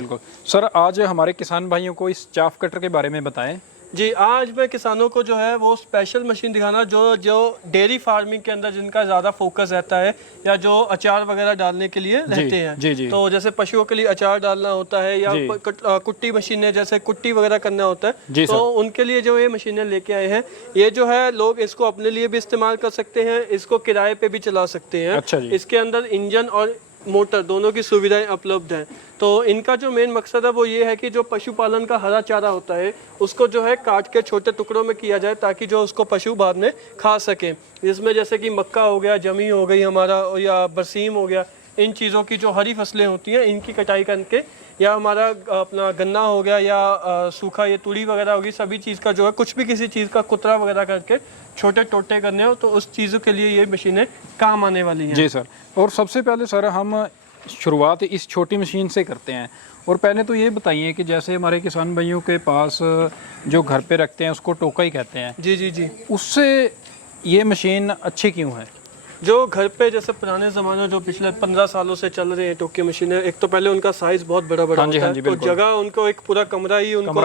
बिल्कुल सर, आज हमारे किसान भाइयों को इस चाफ कटर के बारे में बताएं। जी, आज मैं किसानों को जो है वो स्पेशल मशीन दिखाना जो डेयरी फार्मिंग के अंदर जिनका ज़्यादा फोकस रहता है या जो अचार वगैरह डालने के लिए रहते हैं। जी। तो जैसे पशुओं के लिए अचार डालना होता है या कुट्टी मशीनें, जैसे कुट्टी वगैरह करना होता है, तो उनके लिए जो ये मशीनें लेके आए हैं। ये जो है लोग इसको अपने लिए भी इस्तेमाल कर सकते हैं, इसको किराए पे भी चला सकते हैं। अच्छा जी। इसके अंदर इंजन और मोटर दोनों की सुविधाएं उपलब्ध हैं। तो इनका जो मेन मकसद है वो ये है कि जो पशुपालन का हरा चारा होता है उसको जो है काट के छोटे टुकड़ों में किया जाए ताकि जो उसको पशु बाद में खा सकें। इसमें जैसे कि मक्का हो गया, जमी हो गई हमारा, या बरसीम हो गया, इन चीज़ों की जो हरी फसलें होती हैं इनकी कटाई करके, या हमारा अपना गन्ना हो गया या सूखा ये तूड़ी वगैरह होगी, सभी चीज़ का जो है कुछ भी किसी चीज़ का कुतरा वगैरह करके छोटे टोटे करने हो तो उस चीज़ों के लिए ये मशीनें काम आने वाली हैं। जी सर, और सबसे पहले सर हम शुरुआत इस छोटी मशीन से करते हैं। और पहले तो ये बताइए कि जैसे हमारे किसान भाइयों के पास जो घर पे रखते हैं उसको टोका ही कहते हैं। जी। उससे ये मशीन अच्छी क्यों है? जो घर पे जैसे पुराने ज़माने जो पिछले 15 सालों से चल रहे हैं टोके मशीनें, एक तो पहले उनका साइज बहुत बड़ा होता है, तो जगह उनको एक पूरा कमरा ही उनको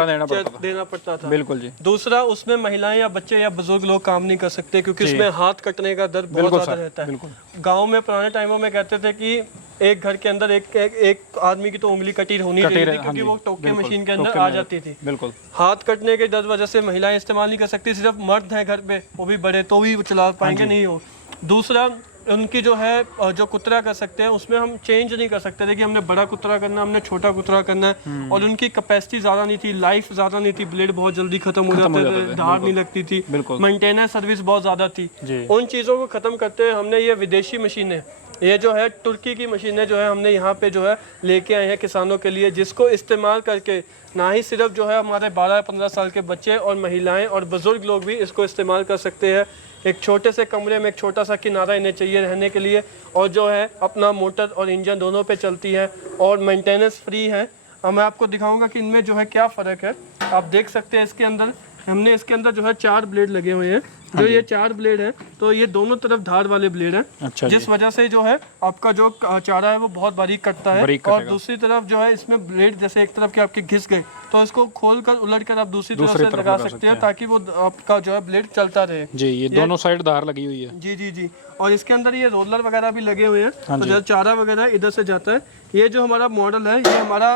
देना पड़ता था। बिल्कुल जी। दूसरा, उसमें महिलाएं या बच्चे या बुजुर्ग लोग काम नहीं कर सकते क्योंकि उसमें हाथ कटने का दर बहुत ज़्यादा रहता है। गाँव में पुराने टाइमों में कहते थे कि एक घर के अंदर एक आदमी की तो उंगली कटी होनी चाहिए थी क्योंकि वो टोके मशीन के अंदर आ जाती थी। बिल्कुल। हाथ कटने के डर वजह से महिलाएं इस्तेमाल नहीं कर सकती, सिर्फ मर्द हैं घर पे, वो भी बड़े, तो भी चला पाएंगे नहीं हो। दूसरा, उनकी जो है जो कुतरा कर सकते हैं उसमें हम चेंज नहीं कर सकते थे कि हमने बड़ा कुतरा करना, हमने छोटा कुतरा करना है। और उनकी कैपेसिटी ज़्यादा नहीं थी, लाइफ ज़्यादा नहीं थी, ब्लेड बहुत जल्दी खत्म हो जाते थे, धार नहीं लगती थी, मेंटेनेंस सर्विस बहुत ज़्यादा थी। उन चीज़ों को ख़त्म करते हुए हमने ये विदेशी मशीनें, ये जो है तुर्की की मशीनें जो है हमने यहाँ पे जो है लेके आए हैं किसानों के लिए, जिसको इस्तेमाल करके ना ही सिर्फ जो है हमारे 12-15 साल के बच्चे और महिलाएं और बुजुर्ग लोग भी इसको इस्तेमाल कर सकते हैं। एक छोटे से कमरे में एक छोटा सा किनारा इन्हें चाहिए रहने के लिए, और जो है अपना मोटर और इंजन दोनों पे चलती है और मेंटेनेंस फ्री है। अब मैं आपको दिखाऊंगा कि इनमें जो है क्या फ़र्क है। आप देख सकते हैं इसके अंदर हमने इसके अंदर जो है 4 ब्लेड लगे हुए हैं। जो ये 4 ब्लेड है तो ये दोनों तरफ धार वाले ब्लेड हैं। अच्छा, जिस वजह से जो है आपका जो चारा है वो बहुत बारीक कटता है। और दूसरी तरफ जो है इसमें ब्लेड जैसे एक तरफ के आपके घिस गए तो इसको खोल कर उलट कर आप दूसरी तरफ से लगा सकते हैं ताकि वो आपका जो है ब्लेड चलता रहे। जी, ये दोनों साइड धार लगी हुई है। जी। और इसके अंदर ये रोलर वगैरह भी लगे हुए हैं, तो जब चारा वगैरह इधर से जाता है। ये जो हमारा मॉडल है ये हमारा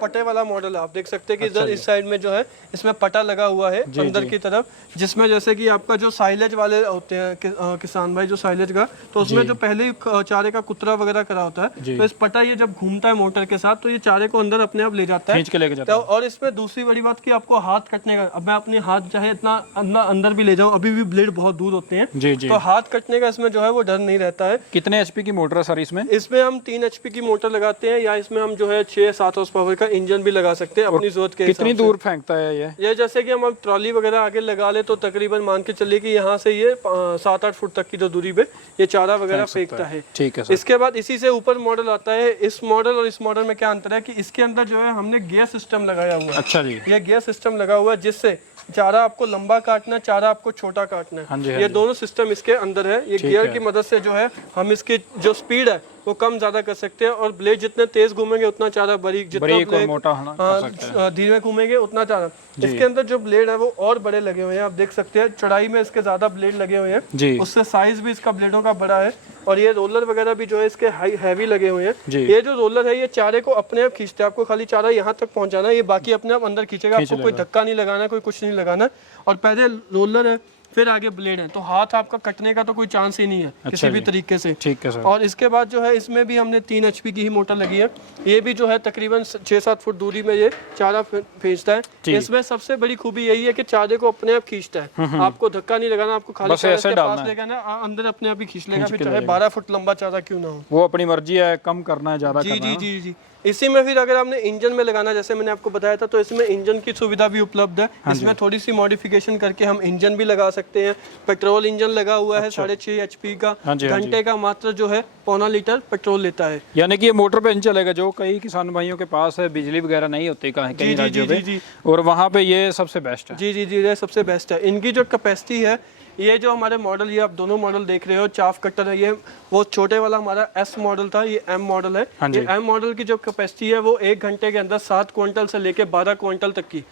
पटे वाला मॉडल है। आप देख सकते हैं कि इधर इस साइड में जो है इसमें पटा लगा हुआ है अंदर की तरफ, जिसमें जैसे कि आपका जो साइलेज वाले होते हैं किसान भाई, जो साइलेज का, तो उसमें जो पहले चारे का कुतरा वगैरह करा होता है, तो इस पटा ये जब घूमता है मोटर के साथ तो ये चारे को अंदर अपने आप ले जाता है, खींच के लेके जाता है। और इसमें दूसरी बड़ी बात कि आपको हाथ कटने का, अब मैं अपने हाथ चाहे इतना अंदर भी ले जाऊँ, अभी भी ब्लेड बहुत दूर होते हैं, तो हाथ कटने का इसमें जो है वो डर नहीं रहता है। कितने एचपी की मोटर है सर इसमें? इसमें हम 3 एचपी की मोटर लगाते हैं, या इसमें हम जो है 6-7 हॉर्स पावर का इंजन भी लगा सकते हैं अपनी जरूरत के हिसाब से। कितनी दूर फेंकता है ये? जैसे कि हम अब ट्रॉली वगैरह आगे लगा ले तो तकरीबन मान के चलिए कि यहाँ से ये 7-8 फुट तक की जो दूरी पे ये चारा वगैरह फेंकता है। ठीक है। इसके बाद इसी से ऊपर मॉडल आता है। इस मॉडल और इस मॉडल में क्या अंतर है कि इसके अंदर जो है हमने गियर सिस्टम लगाया हुआ है। अच्छा जी। ये गियर सिस्टम लगा हुआ है जिससे चारा आपको लंबा काटना है, चारा आपको छोटा काटना है। ये दोनों सिस्टम इसके अंदर है। ये गियर की मदद से जो है हम इसकी जो स्पीड है वो कम ज्यादा कर सकते हैं, और ब्लेड जितने तेज घूमेंगे उतना चारा बारीक, जितना ब्लेड मोटा धीरे घूमेंगे उतना चारा। इसके अंदर जो ब्लेड है वो और बड़े लगे हुए हैं, आप देख सकते हैं चौड़ाई में इसके ज्यादा ब्लेड लगे हुए हैं, उससे साइज भी इसका ब्लेडों का बड़ा है। और ये रोलर वगैरह भी जो है इसके हैवी लगे हुए हैं। ये जो रोलर है ये चारे को अपने आप खींचते हैं, आपको खाली चारा यहाँ तक पहुँचाना है, ये बाकी अपने आप अंदर खींचेगा, आपको कोई धक्का नहीं लगाना, कोई कुछ नहीं लगाना। और पहले रोलर है फिर आगे ब्लेड है, तो हाथ आपका कटने का तो कोई चांस ही नहीं है किसी भी तरीके से। ठीक है सर। और इसके बाद जो है इसमें भी हमने 3 एचपी की ही मोटर लगी है। ये भी जो है तकरीबन 6-7 फुट दूरी में ये चारा भेजता है। इसमें सबसे बड़ी खूबी यही है कि चारे को अपने आप खींचता है, आपको धक्का नहीं लगाना, आपको खाली चारे के पास लेगा ना, अंदर अपने आप ही खींच लेगा, फिर चाहे 12 फुट लंबा चारा क्यों ना हो, वो अपनी मर्जी है, कम करना है, ज्यादा करना है। जी। इसी में फिर अगर आपने इंजन में लगाना, जैसे मैंने आपको बताया था, तो इसमें इंजन की सुविधा भी उपलब्ध है। इसमें थोड़ी सी मॉडिफिकेशन करके हम इंजन भी लगा सकते हैं। पेट्रोल इंजन लगा हुआ है 6.5 एचपी का, घंटे का मात्र जो है 0.25 लीटर पेट्रोल लेता है। यानी कि ये मोटर पे चलेगा, जो कई किसान भाइयों के पास है बिजली वगैरह नहीं होती कहीं राज्यों पे, और वहाँ पे ये सबसे बेस्ट है। जी, ये सबसे बेस्ट है। इनकी जो कैपेसिटी है ये जो हमारे मॉडल, ये आप दोनों मॉडल देख रहे हो, चाफ कटर है, ये वो छोटे वाला हमारा एस मॉडल था, ये एम मॉडल है। हाँ जी। ये एम मॉडल की जो कैपेसिटी है वो 1 घंटे के अंदर 7 क्विंटल से लेके 12 क्विंटल तक की,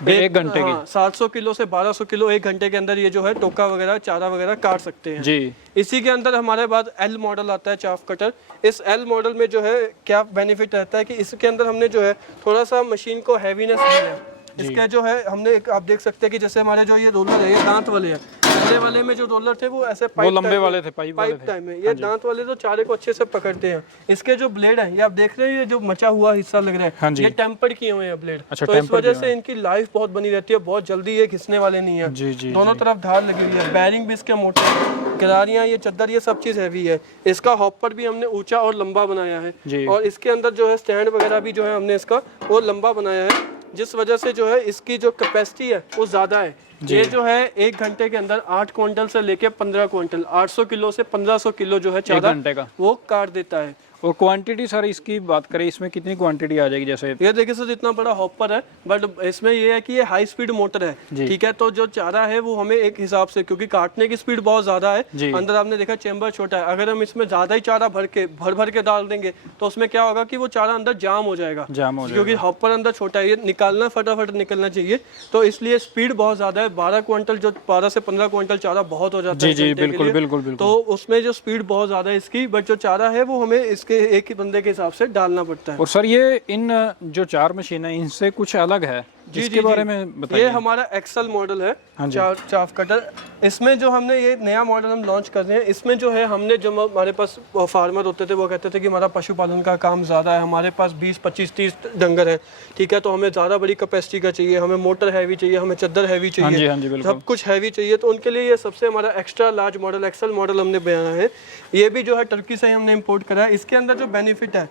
1 घंटे की। 700 किलो से 1200 किलो 1 घंटे के अंदर ये जो है टोका वगैरह चारा वगैरह काट सकते हैं जी। इसी के अंदर हमारे पास एल मॉडल आता है चाफ कटर। इस एल मॉडल में जो है क्या बेनिफिट रहता है कि इसके अंदर हमने जो है थोड़ा सा मशीन को हैवीनेस दी है। इसके जो है हमने एक, आप देख सकते हैं कि जैसे हमारे जो ये रोलर है ये दांत वाले हैं, पहले वाले में जो रोलर थे वो ऐसे पाइप लंबे वाले थे, पाइप टाइप में, ये दांत वाले तो चारे को अच्छे से पकड़ते हैं। इसके जो ब्लेड है ये आप देख रहे हैं, ये जो मचा हुआ हिस्सा लग रहा है, ये टेम्पर्ड किए हुए हैं ब्लेड। अच्छा, तो इस वजह से इनकी लाइफ बहुत बनी रहती है, बहुत जल्दी ये घिसने वाले नहीं है। जी जी। दोनों तरफ धार लगी हुई है, बैरिंग भी इसके मोटे हैं, गरारियां, ये चद्दर, ये सब चीज हैवी है। इसका हॉपर भी हमने ऊंचा और लंबा बनाया है, और इसके अंदर जो है स्टैंड वगैरह भी जो है हमने इसका वो लंबा बनाया है, जिस वजह से जो है इसकी जो कैपेसिटी है वो ज्यादा है। ये जो है 1 घंटे के अंदर 8 क्विंटल से लेके 15 क्विंटल, 800 किलो से 1500 किलो जो है चारा वो काट देता है। और क्वांटिटी सर इसकी बात करें, इसमें कितनी क्वांटिटी आ जाएगी? जैसे ये देखिए सर, इतना बड़ा हॉपर है, बट इसमें ये है कि ये हाई स्पीड मोटर है, ठीक है। तो जो चारा है वो हमें एक हिसाब से, क्योंकि काटने की स्पीड बहुत ज्यादा है, अंदर आपने देखा चेम्बर छोटा है, अगर हम इसमें ज्यादा ही चारा भर के डाल देंगे तो उसमें क्या होगा कि वो चारा अंदर जाम हो जाएगा, क्योंकि हॉपर अंदर छोटा है, ये निकालना फटाफट निकलना चाहिए, तो इसलिए स्पीड बहुत ज्यादा है। 12 क्विंटल, जो 12 से 15 क्विंटल चारा बहुत हो जाता है। जी, बिल्कुल बिल्कुल बिल्कुल। तो उसमें जो स्पीड बहुत ज्यादा है इसकी, बट जो चारा है वो हमें इसके एक ही बंदे के हिसाब से डालना पड़ता है। और सर ये इन जो 4 मशीन है इनसे कुछ अलग है, इसके बारे में बताइए। ये हमारा एक्सल मॉडल है, चाफ कटर। इसमें जो हमने ये नया मॉडल हम लॉन्च कर रहे हैं, इसमें जो है हमने, जो हमारे पास फार्मर होते थे वो कहते थे कि हमारा पशुपालन का काम ज़्यादा है, हमारे पास 20, 25, 30 डंगर है, ठीक है, तो हमें ज़्यादा बड़ी कैपेसिटी का चाहिए, हमें मोटर हैवी चाहिए, हमें चद्दर हैवी चाहिए, सब कुछ हैवी चाहिए, तो उनके लिए ये सबसे हमारा extra large model XL model हमने बनाया है। ये भी जो है टर्की से ही हमने इम्पोर्ट करा है। इसके अंदर जो बेनिफिट है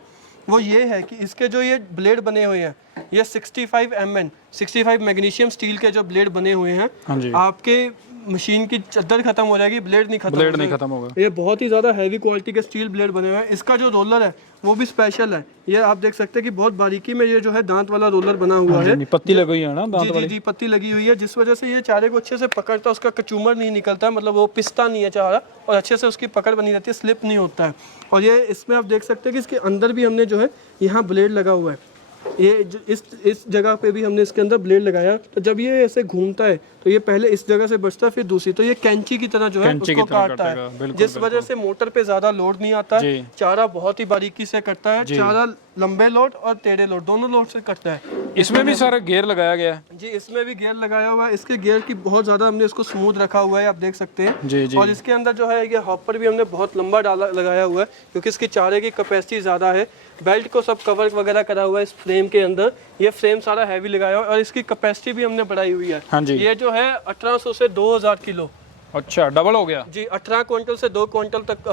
वो ये है कि इसके जो ये ब्लेड बने हुए हैं, ये 65 mm 65 मैग्नीशियम स्टील के जो ब्लेड बने हुए हैं, आपके मशीन की चद्दर खत्म हो जाएगी, ब्लेड नहीं खत्म होगा। ये बहुत ही ज्यादा हैवी क्वालिटी के स्टील ब्लेड बने हुए हैं। इसका जो रोलर है वो भी स्पेशल है, ये आप देख सकते हैं कि बहुत बारीकी में ये जो है दांत वाला रोलर बना हुआ है, पत्ती लगी हुई है ना दांत वाली। जी, पत्ती लगी हुई है, जिस वजह से ये चारे को अच्छे से पकड़ता है, उसका कचूमर नहीं निकलता, मतलब वो पिसता नहीं है चारा, और अच्छे से उसकी पकड़ बनी रहती है, स्लिप नहीं होता है। और ये इसमें आप देख सकते हैं कि इसके अंदर भी हमने जो है यहाँ ब्लेड लगा हुआ है, ये इस जगह पे भी हमने इसके अंदर ब्लेड लगाया, तो जब ये ऐसे घूमता है तो ये पहले इस जगह से बचता है, फिर दूसरी, तो ये कैंची की तरह जो है उसको काटता है, जिस वजह से मोटर पे ज्यादा लोड नहीं आता है, चारा बहुत ही बारीकी से कटता है, चारा लंबे लोड और टेढ़े लोड दोनों लोड से कटता है। इसमें भी सारा गियर लगाया गया है? जी, इसमें भी गियर लगाया हुआ है, इसके गियर की बहुत ज्यादा हमने इसको स्मूथ रखा हुआ है, आप देख सकते हैं। जी। और इसके अंदर जो है ये हॉपर भी हमने बहुत लंबा लगाया हुआ है, क्योंकि इसकी चारे की कैपेसिटी ज्यादा है। बेल्ट को सब कवर वगैरह करा हुआ है इस फ्रेम के अंदर, ये फ्रेम सारा हैवी लगाया हुआ है, और इसकी कैपेसिटी भी हमने बढ़ाई हुई है। ये जो है 1800 से 2000 किलो। अच्छा, डबल हो गया जी। 18 क्विंटल से 2 क्विंटल तक,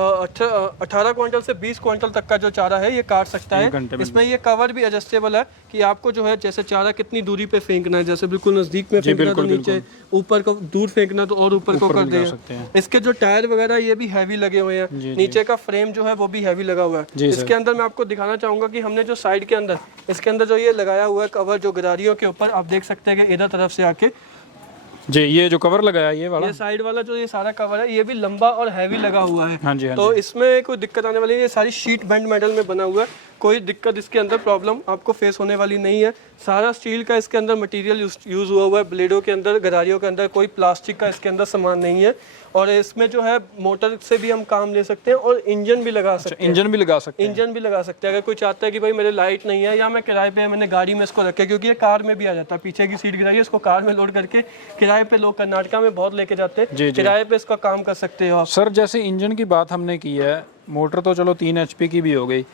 18 क्विंटल से 20 क्विंटल तक का जो चारा है ये काट सकता है। इसमें ये कवर भी एडजस्टेबल है कि आपको जो है जैसे चारा कितनी दूरी पे फेंकना है, जैसे बिल्कुल नजदीक में फेंकना तो नीचे, ऊपर को दूर फेंकना तो और ऊपर को कर दें। इसके जो टायर वगैरह ये भी हैवी लगे हुए हैं, नीचे का फ्रेम जो है वो भी हैवी लगा हुआ है। इसके अंदर मैं आपको दिखाना चाहूंगा कि हमने जो साइड के अंदर, इसके अंदर जो ये लगाया हुआ है कवर, जो गरारियों के ऊपर आप देख सकते हैं कि इधर तरफ से आके जी, ये जो कवर लगाया है, ये साइड वाला जो ये सारा कवर है, ये भी लंबा और हैवी लगा हुआ है। हाँ जी। तो इसमें कोई दिक्कत आने वाली है, ये सारी शीट बेंड मेटल में बना हुआ है, कोई दिक्कत इसके अंदर प्रॉब्लम आपको फेस होने वाली नहीं है। सारा स्टील का इसके अंदर मटेरियल यूज हुआ है, ब्लेडों के अंदर, गरारियों के अंदर कोई प्लास्टिक का इसके अंदर सामान नहीं है। और इसमें जो है मोटर से भी हम काम ले सकते हैं और इंजन भी लगा सकते हैं। इंजन भी लगा सकते हैं। अगर कोई चाहता है कि भाई मेरे लाइट नहीं है या मैं किराए पे, मैंने गाड़ी में इसको रखे, क्योंकि ये कार में भी आ जाता है, पीछे की सीट गिराई है, इसको कार में लोड करके किराए पे लोग कर्नाटका में बहुत लेके जाते हैं, किराए पे इसका काम कर सकते हो आप। सर जैसे इंजन की बात हमने की है, मोटर तो चलो 3 HP की भी हो गई,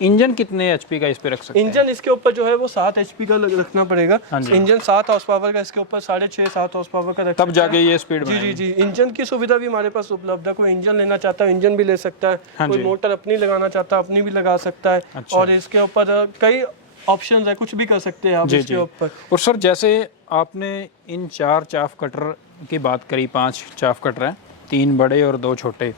इंजन कितने HP का इस पे रख सकते हैं? इंजन इसके ऊपर जो है वो 7 HP का रखना पड़ेगा। इंजन 7 हॉर्स पावर का, इसके ऊपर 6.5-7 हॉर्स पावर का रखना, तब जाके ये स्पीड में। जी। इंजन की सुविधा भी हमारे पास उपलब्ध है, कोई इंजन लेना चाहता है इंजन भी ले सकता है, कोई मोटर अपनी लगाना चाहता है अपनी भी लगा सकता है। और इसके ऊपर कई ऑप्शन है, कुछ भी कर सकते हैं आप इसके ऊपर। और सर जैसे आपने इन 4 चाफ कटर की बात करी, 5 चाफ कटर हैं, 3 बड़े और 2 छोटे,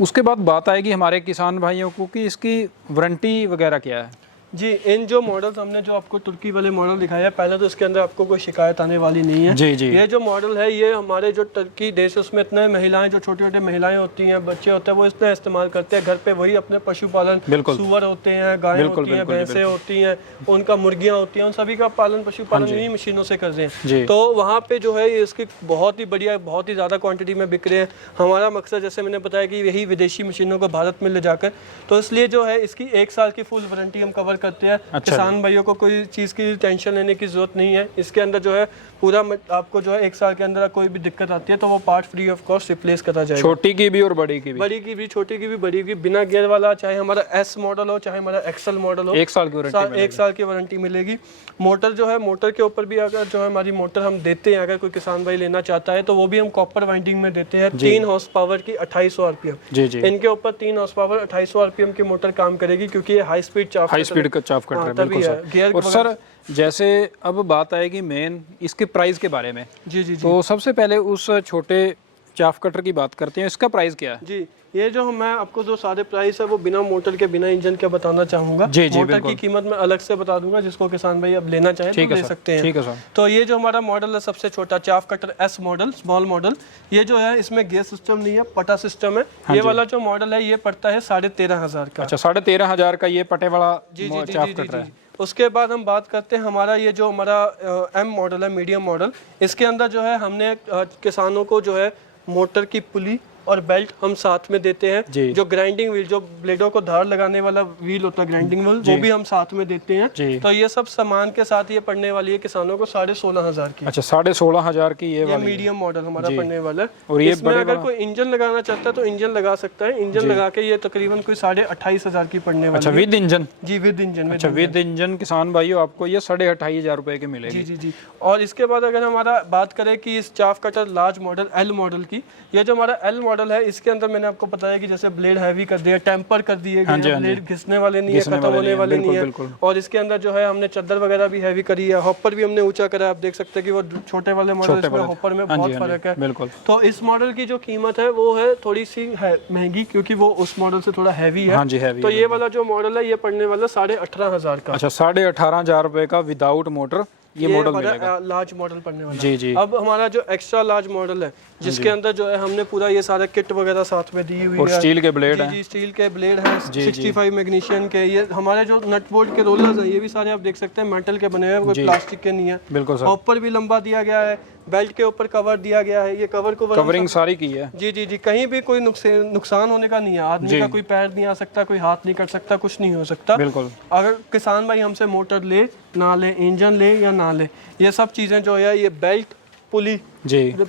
उसके बाद बात आएगी हमारे किसान भाइयों को कि इसकी वारंटी वगैरह क्या है? जी, इन जो मॉडल्स हमने जो आपको तुर्की वाले मॉडल दिखाया है, पहले तो इसके अंदर आपको कोई शिकायत आने वाली नहीं है। जी जी। ये जो मॉडल है ये हमारे जो तुर्की देश है उसमें इतने महिलाएं, जो छोटी छोटी महिलाएं होती हैं, बच्चे होते हैं, वो इसमें इस्तेमाल करते हैं घर पे। वही अपने पशुपालन, सुअर होते हैं, गायें होती हैं, भैंसें होती हैं, उनका मुर्गियाँ होती हैं, उन सभी का पालन पशुपालन इन्हीं मशीनों से करते हैं। तो वहाँ पे जो है इसकी बहुत ही बढ़िया, बहुत ही ज़्यादा क्वान्टिटी में बिक रहे हैं। हमारा मकसद जैसे मैंने बताया कि यही विदेशी मशीनों को भारत में ले जाकर, तो इसलिए जो है इसकी 1 साल की फुल वारंटी हम कवर करते हैं। किसान भाइयों को कोई चीज़ की टेंशन लेने की जरूरत नहीं है। इसके अंदर जो है पूरा आपको जो है 1 साल के अंदर कोई भी दिक्कत आती है तो वो part free of cost replace करा जाएगा। छोटी की भी और बड़ी की भी? बड़ी की भी, छोटी की भी, बड़ी की, बिना गियर वाला, चाहे हमारा एस मॉडल हो चाहे हमारा एक्सल मॉडल हो, 1 साल की वारंटी, 1 साल की वारंटी मिलेगी। मोटर जो है, मोटर के ऊपर भी अगर जो है हमारी मोटर हम देते हैं, अगर कोई किसान भाई लेना चाहता है तो वो भी हम कॉपर वाइंडिंग में देते हैं। 3 हॉर्स पावर की 2800 आरपीएम। जी जी। इनके ऊपर 3 हॉर्स पावर 2800 आरपीएम की मोटर काम करेगी, क्योंकि ये हाई स्पीड चाफ कटर है। बिल्कुल सर। और सर जैसे अब बात आएगी मेन इसके प्राइस के बारे में। जी जी। तो सबसे पहले उस छोटे चाफ कटर की बात करते हैं, इसका प्राइस क्या है? जी, ये जो मैं आपको जो सारे प्राइस है वो बिना मोटर के, बिना इंजन के बताना चाहूंगा। जी जी, मोटर की कीमत मैं अलग से बता दूंगा, जिसको किसान भाई अब लेना चाहे तो ले सकते हैं। ठीक है सर। तो ये जो हमारा मॉडल है सबसे छोटा chaff cutter S model, small model, ये जो है इसमें गियर सिस्टम नहीं है, पटा सिस्टम है। ये वाला जो मॉडल है ये पड़ता है 13,500 का। अच्छा, 13,500 का ये पटे वाला चाफ कटर है। उसके बाद हम बात करते हैं हमारा ये जो हमारा एम मॉडल है, मीडियम मॉडल। इसके अंदर जो है हमने किसानों को जो है मोटर की पुली और बेल्ट हम साथ में देते हैं। जो ग्राइंडिंग व्हील, जो ब्लेडों को धार लगाने वाला व्हील होता है, ग्राइंडिंग व्हील, वो भी हम साथ में देते हैं। तो ये सब सामान के साथ ये पड़ने वाली है किसानों को 16,500 की। अच्छा, 16,500 की ये मीडियम मॉडल हमारा पड़ने वाला है। और ये इसमें अगर कोई इंजन लगाना चाहता है तो इंजन लगा सकता है। इंजन लगा के ये तकरीबन कोई 28,500 की पड़ने वाली है। अच्छा, विद इंजन? जी, विद इंजन। अच्छा, विद इंजन किसान भाइयों आपको ये 28,500 रुपए के मिलेगी। जी जी जी। और इसके बाद अगर हमारा बात करें कि इस chaff cutter large model L model की, ये जो हमारा एल मॉडल है इसके अंदर मैंने आपको बताया कि जैसे ब्लेड हैवी कर दिया, टेम्पर कर दिए गए, ब्लेड घिसने वाले नहीं है, खत्म होने वाले नहीं है। और इसके अंदर जो है हमने चद्दर वगैरह भी हैवी करी है। हॉपर भी हमने ऊंचा करा है। आप देख सकते हैं कि वो छोटे वाले मॉडल में हॉपर में बहुत फर्क है। बिल्कुल। तो इस मॉडल की जो कीमत है वो है थोड़ी सी महंगी, क्योंकि वो उस मॉडल से थोड़ा हैवी है। तो ये वाला जो मॉडल है ये पड़ने वाला 18,500 का। अच्छा, 18,500 रुपए का विदाउट मोटर ये मॉडल मिलेगा। लार्ज मॉडल पड़ने वाला। जी जी। अब हमारा जो एक्स्ट्रा लार्ज मॉडल है, जिसके अंदर जो है हमने पूरा ये सारा किट वगैरह साथ में दी हुई है। स्टील के ब्लेड हैं। जी, स्टील के ब्लेड हैं 65 मैग्नीशियन के। ये हमारे जो नट बोल्ट के रोलर्स हैं ये भी सारे आप देख सकते हैं मेटल के बने हुए, कोई प्लास्टिक के नहीं है। बिल्कुल सर। ऊपर भी लंबा दिया गया है, बेल्ट के ऊपर कवर दिया गया है। ये कवर को कवरिंग सारी की है। जी जी जी। कहीं भी कोई नुकसान होने का नहीं है। आदमी का कोई पैर नहीं आ सकता, कोई हाथ नहीं कर सकता, कुछ नहीं हो सकता। बिल्कुल। अगर किसान भाई हमसे मोटर ले ना ले, इंजन ले या ना ले, ये सब चीज़ें जो है, ये बेल्ट, पुली,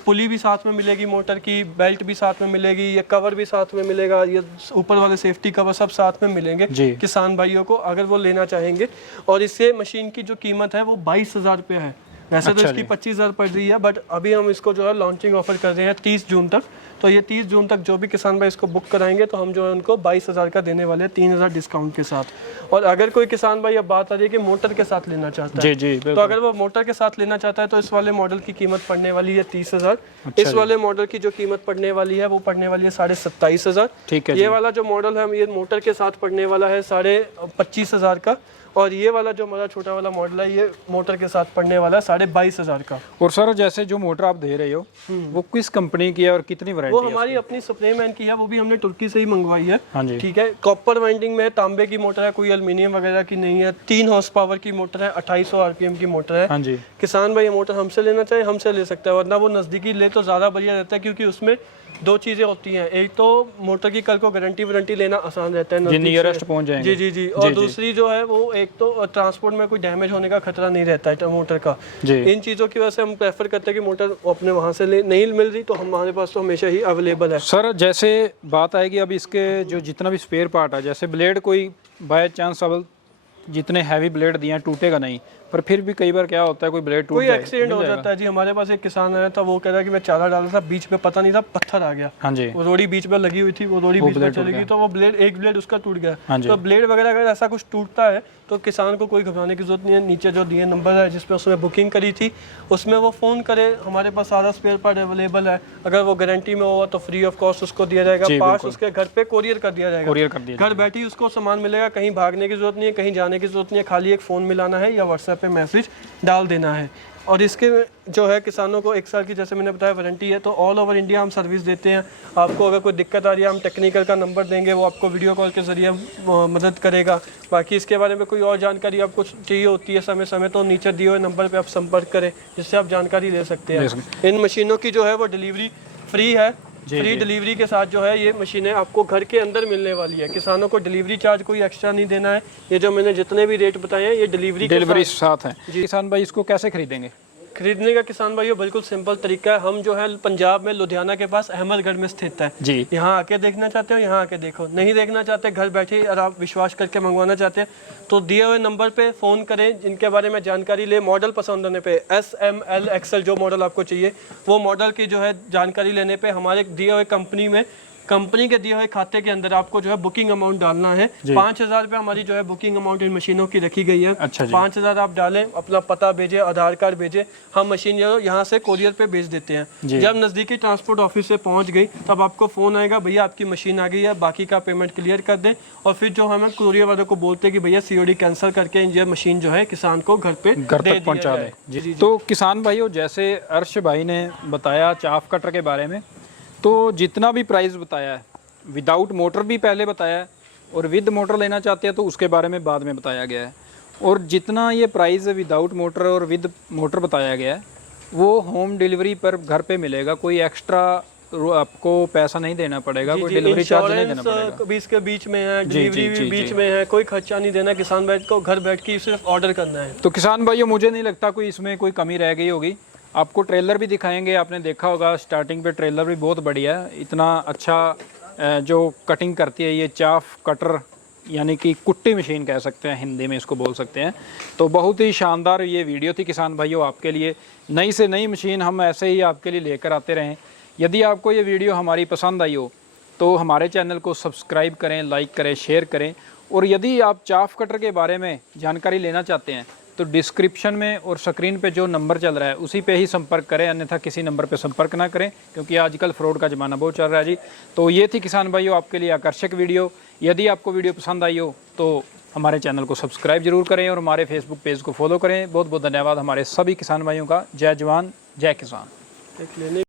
पुली भी साथ में मिलेगी, मोटर की बेल्ट भी साथ में मिलेगी, ये कवर भी साथ में मिलेगा, ये ऊपर वाले सेफ्टी कवर सब साथ में मिलेंगे किसान भाइयों को अगर वो लेना चाहेंगे। और इससे मशीन की जो कीमत है वो 22,000 रुपये है। वैसे तो इसकी 25,000 पड़ रही है, बट अभी हम इसको जो है लॉन्चिंग ऑफर कर रहे हैं 30 जून तक। तो ये 30 जून तक जो भी किसान भाई इसको बुक कराएंगे तो हम जो है उनको 22,000 का देने वाले हैं, 3,000 डिस्काउंट के साथ। और अगर कोई किसान भाई अब बात आ रही है कि मोटर के साथ लेना चाहता है, जी, तो अगर वो मोटर के साथ लेना चाहता है तो इस वाले मॉडल की कीमत पड़ने वाली है 30,000। इस वाले मॉडल की जो कीमत पड़ने वाली है वो पड़ने वाली है 27,500। ठीक है। ये वाला जो मॉडल है ये मोटर के साथ पड़ने वाला है 25,500 का। और ये वाला जो हमारा छोटा वाला मॉडल है ये मोटर के साथ पड़ने वाला है 22,500 का। और सर जैसे जो मोटर आप दे रहे हो वो किस कंपनी की है और कितनी वैरायटी है? वो हमारी अपनी स्प्रेमैन की है, वो भी हमने तुर्की से ही मंगवाई है। हाँ जी। ठीक है। कॉपर वाइंडिंग में तांबे की मोटर है, कोई एल्युमिनियम वगैरह की नहीं है। 3 हॉर्स पावर की मोटर है, 2800 आरपीएम की मोटर है। हाँ जी। किसान भाई ये मोटर हमसे लेना चाहे हमसे ले सकता है, वरना वो नजदीकी ले तो ज्यादा बढ़िया रहता है, क्योंकि उसमें 2 चीजें होती हैं। एक तो मोटर की कल को गारंटी लेना आसान रहता है, नियरेस्ट पहुंच जाएंगे। जी जी जी। और दूसरी जो है वो एक तो ट्रांसपोर्ट में कोई डैमेज होने का खतरा नहीं रहता है मोटर का। इन चीज़ों की वजह से हम प्रेफर करते हैं कि मोटर अपने वहाँ से नहीं मिल रही तो हमारे पास तो हमेशा ही अवेलेबल है। सर जैसे बात आएगी अब इसके जो जितना भी स्पेयर पार्ट है, जैसे ब्लेड कोई बाय चांस अब जितने हैवी ब्लेड दिए हैं टूटेगा नहीं, पर फिर भी कई बार क्या होता है कोई ब्लेड टूट कोई एक्सीडेंट हो जाता है। जी हमारे पास एक किसान आया था, वो कह रहा है कि मैं चारा डाल रहा था, बीच में पता नहीं था पत्थर आ गया। हाँ जी। वो रोड़ी बीच में लगी हुई थी, वो रोड़ी बीच में चली गई तो वो ब्लेड, एक ब्लेड उसका टूट गया। हाँ तो ब्लेड वगैरह अगर ऐसा कुछ टूटता है तो किसान को कोई घबराने की जरूरत नहीं है। नीचे जो दिए नंबर है जिसपे उसने बुकिंग करी थी उसमें वो फ़ोन करे, हमारे पास सारा स्पेयर पार्ट अवेलेबल है। अगर वो गारंटी में होगा तो फ्री ऑफ कॉस्ट उसको दिया जाएगा। पार्ट्स उसके घर पे कोरियर कर दिया जाएगा, घर बैठे ही उसको सामान मिलेगा, कहीं भागने की जरूरत नहीं है, कहीं जाने जाने की ज़रूरत नहीं है, खाली एक फ़ोन मिलाना है या व्हाट्सएप पे मैसेज डाल देना है। और इसके जो है किसानों को 1 साल की, जैसे मैंने बताया, वारंटी है। तो ऑल ओवर इंडिया हम सर्विस देते हैं। आपको अगर कोई दिक्कत आ रही है, हम टेक्निकल का नंबर देंगे, वो आपको वीडियो कॉल के ज़रिए मदद करेगा। बाकी इसके बारे में कोई और जानकारी आपको चाहिए होती है समय समय, तो नीचे दिए हुए नंबर पर आप संपर्क करें, जिससे आप जानकारी ले सकते हैं। इन मशीनों की जो है वो डिलीवरी फ्री है। फ्री डिलीवरी के साथ जो है ये मशीनें आपको घर के अंदर मिलने वाली है। किसानों को डिलीवरी चार्ज कोई एक्स्ट्रा नहीं देना है। ये जो मैंने जितने भी रेट बताए हैं, ये डिलीवरी साथ है। किसान भाई इसको कैसे खरीदेंगे? खरीदने का किसान भाइयों बिल्कुल सिंपल तरीका है। हम जो है पंजाब में लुधियाना के पास अहमदगढ़ में स्थित है जी। यहाँ आके देखना चाहते हो, यहाँ आके देखो। नहीं देखना चाहते, घर बैठे और आप विश्वास करके मंगवाना चाहते हैं, तो दिए हुए नंबर पे फ़ोन करें। जिनके बारे में जानकारी ले, मॉडल पसंद होने पे, SML XL जो मॉडल आपको चाहिए, वो मॉडल की जो है जानकारी लेने पे हमारे दिए हुए कंपनी के दिए हुए खाते के अंदर आपको जो है बुकिंग अमाउंट डालना है। 5,000 रुपये हमारी जो है बुकिंग अमाउंट इन मशीनों की रखी गई है। अच्छा जी। 5,000 आप डालें, अपना पता भेजें, आधार कार्ड भेजें, हम मशीन जो यहाँ से कोरियर पे भेज देते हैं। जब नज़दीकी ट्रांसपोर्ट ऑफिस से पहुँच गई, तब आपको फ़ोन आएगा, भैया आपकी मशीन आ गई है, बाकी का पेमेंट क्लियर कर दें। और फिर जो हम कोरियर वालों को बोलते हैं कि भैया COD कैंसिल करके ये मशीन जो है किसान को घर तक पहुँचा दें। तो किसान भाइयों, जैसे अर्श भाई ने बताया चाफ कटर के बारे में, तो जितना भी प्राइस बताया है, विदाउट मोटर भी पहले बताया है, और विद मोटर लेना चाहते हैं तो उसके बारे में बाद में बताया गया है। और जितना ये प्राइस विदाउट मोटर और विद मोटर बताया गया है, वो होम डिलीवरी पर घर पे मिलेगा। कोई एक्स्ट्रा आपको पैसा नहीं देना पड़ेगा, कोई डिलीवरी चार्ज नहीं देना पड़ेगा। भी इसके बीच में है, डिलीवरी भी बीच में है, कोई खर्चा नहीं देना। किसान भाई को घर बैठ के सिर्फ ऑर्डर करना है। तो किसान भाइयों, मुझे नहीं लगता कोई इसमें कोई कमी रह गई होगी। आपको ट्रेलर भी दिखाएंगे, आपने देखा होगा स्टार्टिंग पे ट्रेलर भी बहुत बढ़िया है। इतना अच्छा जो कटिंग करती है ये चाफ कटर, यानी कि कुट्टी मशीन कह सकते हैं, हिंदी में इसको बोल सकते हैं। तो बहुत ही शानदार ये वीडियो थी किसान भाइयों आपके लिए। नई से नई मशीन हम ऐसे ही आपके लिए लेकर आते रहें। यदि आपको ये वीडियो हमारी पसंद आई हो तो हमारे चैनल को सब्सक्राइब करें, लाइक करें, शेयर करें। और यदि आप चाफ कटर के बारे में जानकारी लेना चाहते हैं तो डिस्क्रिप्शन में और स्क्रीन पे जो नंबर चल रहा है उसी पे ही संपर्क करें, अन्यथा किसी नंबर पे संपर्क ना करें, क्योंकि आजकल फ्रॉड का ज़माना बहुत चल रहा है जी। तो ये थी किसान भाइयों आपके लिए आकर्षक वीडियो। यदि आपको वीडियो पसंद आई हो तो हमारे चैनल को सब्सक्राइब जरूर करें और हमारे फेसबुक पेज को फॉलो करें। बहुत बहुत धन्यवाद हमारे सभी किसान भाइयों का। जय जवान, जय किसान।